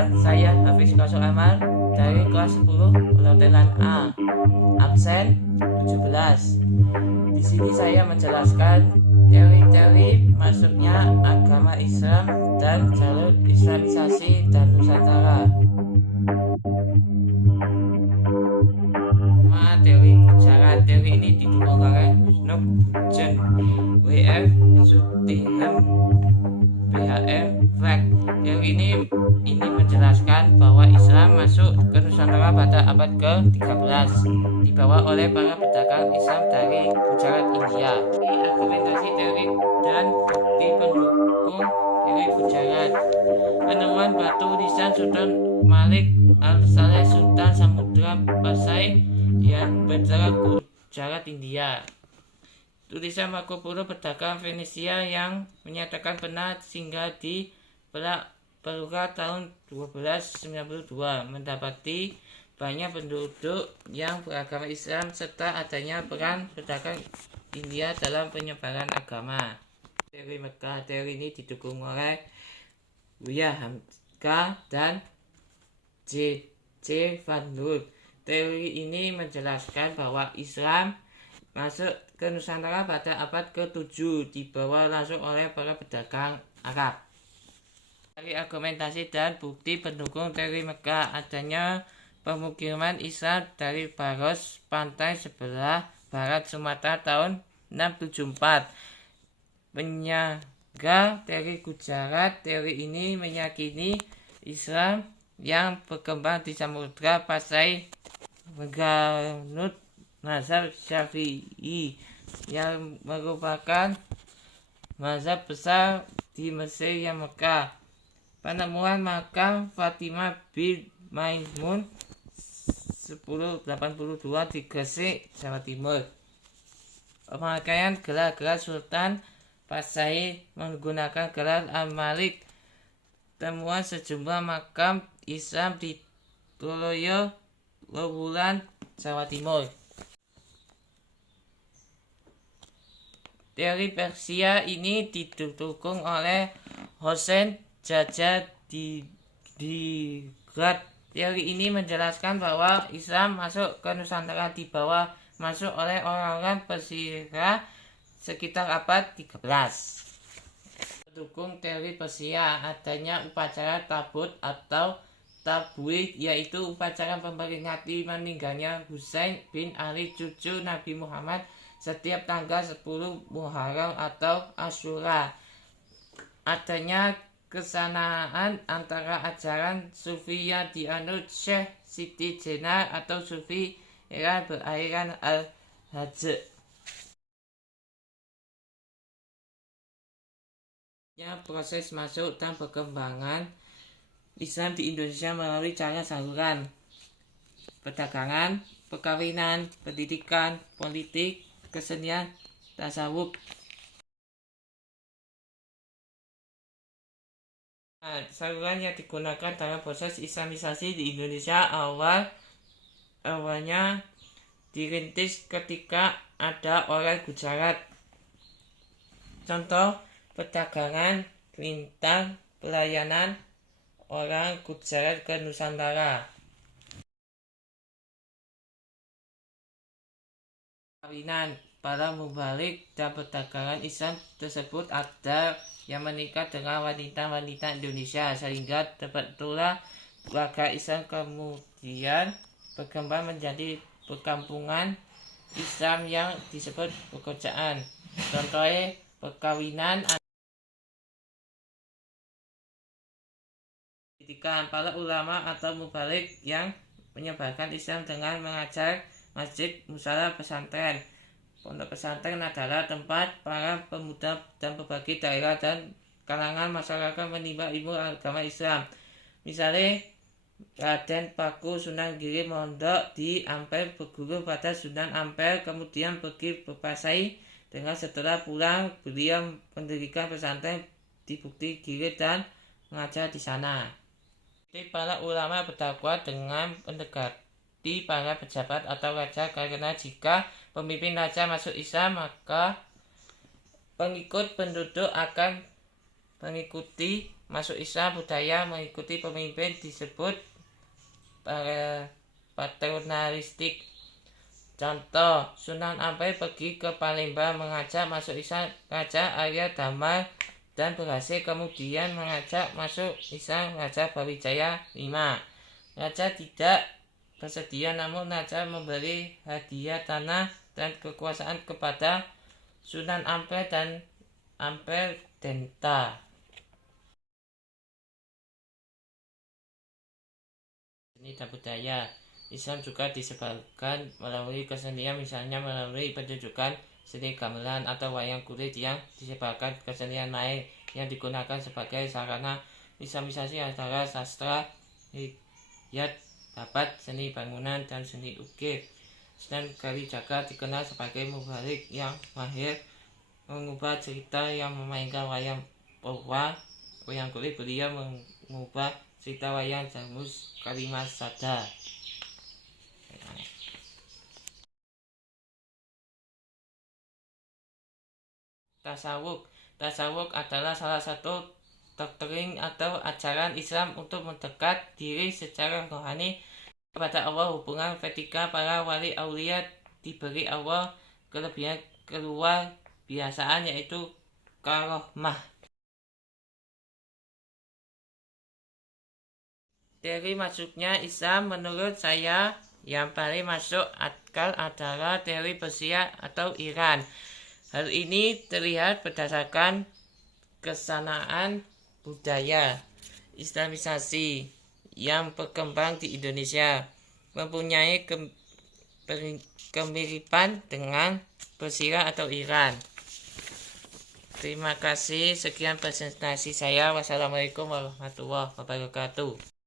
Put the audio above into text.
Perkenalkan, saya Hafiz Kasur Amal dari kelas 10 Lotelan A, absen 17. Di sini saya menjelaskan teori-teori masuknya agama Islam dan jalur Islamisasi dan Nusantara. Teori Gujarat. Teori ini didukung oleh Snook, John, W.F. Suttingham, BHM, Frank. Teori ini menjelaskan bahwa Islam masuk ke Nusantara pada abad ke-13, dibawa oleh para pedagang Islam dari Gujarat, India. Ini argumentasi teori dan bukti pendukung teori Gujarat. Penemuan batu nisan Sultan Malik Al-Saleh Sultan Samudra Pasai yang bergerak Gujarat, India. Tulisan Marco Polo pedagang Venesia yang menyatakan pernah singgah di Peluka tahun 1292 mendapati banyak penduduk yang beragama Islam serta adanya peran pedagang India dalam penyebaran agama. Teori Mekah. Teori ini didukung oleh Buya Hamka dan J.C. Van Noort. Teori ini menjelaskan bahwa Islam masuk ke Nusantara pada abad ke-7 dibawa langsung oleh para pedagang Arab. Dari argumentasi dan bukti pendukung teori Mekah, adanya pemukiman Islam dari Baros pantai sebelah barat Sumatera tahun 674. Penyaga teori Gujarat. Teori ini meyakini Islam yang berkembang di Samudra Pasai menganut mazhab Syafi'i yang merupakan mazhab besar di Mesir yang Mekah. Penemuan makam Fatimah bin Maimun 1082 di Gresik, Jawa Timur. Pemakaian gelar-gelar Sultan Pasai menggunakan gelar Al-Malik. Temuan sejumlah makam Islam di Toloyo, Lowulan, Jawa Timur. Teori Persia ini didukung oleh Hossein Jaja di Grad. Teori ini menjelaskan bahwa Islam masuk ke Nusantara dibawa masuk oleh orang-orang Persia sekitar abad 13. Pendukung teori Persia, adanya upacara tabut atau tabwid, yaitu upacara memperingati meninggalnya Husain bin Ali cucu Nabi Muhammad setiap tanggal 10 Muharram atau Asyura. Adanya kesamaan antara ajaran Sufi yang dianut Syekh Siti Jenar atau Sufi era berakhiran Al-Hajj. Proses masuk dan perkembangan Islam di Indonesia melalui cara saluran perdagangan, perkawinan, pendidikan, politik, kesenian, tasawuf. Saluran yang digunakan dalam proses Islamisasi di Indonesia awalnya dirintis ketika ada orang Gujarat. Contoh, perdagangan, bintang, pelayanan orang Gujarat ke Nusantara. Perkawinan, para mubalik dan perdagangan Islam tersebut ada yang menikah dengan wanita-wanita Indonesia sehingga terbentuklah keluarga Islam, kemudian berkembang menjadi perkampungan Islam yang disebut pekerjaan. Contohnya perkawinan, pendidikan, para ulama atau mubalik yang menyebarkan Islam dengan mengajar masjid, musala, pesantren. Pondok pesantren adalah tempat para pemuda dan berbagai daerah dan kalangan masyarakat menimba ilmu agama Islam. Misalnya Raden Paku Sunan Giri mondok di Ampel, berguru pada Sunan Ampel, kemudian pergi ke Pasai. Dengan setelah pulang, beliau mendirikan pesantren di Bukti Giri dan mengajar di sana. Jadi para ulama berdakwah dengan mendekati para pejabat atau raja, karena jika pemimpin raja masuk Islam maka pengikut penduduk akan mengikuti masuk Islam budaya mengikuti pemimpin disebut paternalistik. Contoh, Sunan Ampel pergi ke Palembang mengajak masuk Islam Raja Arya Damal dan berhasil, kemudian mengajak masuk Islam Raja Brawijaya V. Raja tidak bersedia, namun Raja memberi hadiah tanah dan kekuasaan kepada Sunan Ampel dan Ampel Denta. Seni dan budaya Islam juga disebarkan melalui kesenian, misalnya melalui pertunjukan seni gamelan atau wayang kulit yang disebarkan kesenian lain yang digunakan sebagai sarana islamisasi antara sastra, hikayat, babat, seni bangunan, dan seni ukir. Sunan Kalijaga dikenal sebagai mubalik yang mahir mengubah cerita yang memainkan wayang purwa, wayang kulit. Beliau mengubah cerita wayang Jamus Kalimas Sada. Tasawuf adalah salah satu doktrin atau ajaran Islam untuk mendekat diri secara rohani kepada Allah. Hubungan vertikal para wali aulia diberi Allah kelebihan keluar biasaan, yaitu karomah. Teori masuknya Islam menurut saya yang paling masuk akal adalah teori Persia atau Iran. Hal ini terlihat berdasarkan kesanaan budaya Islamisasi yang berkembang di Indonesia, mempunyai kemiripan dengan Persia atau Iran. Terima kasih, sekian presentasi saya. Wassalamualaikum warahmatullahi wabarakatuh.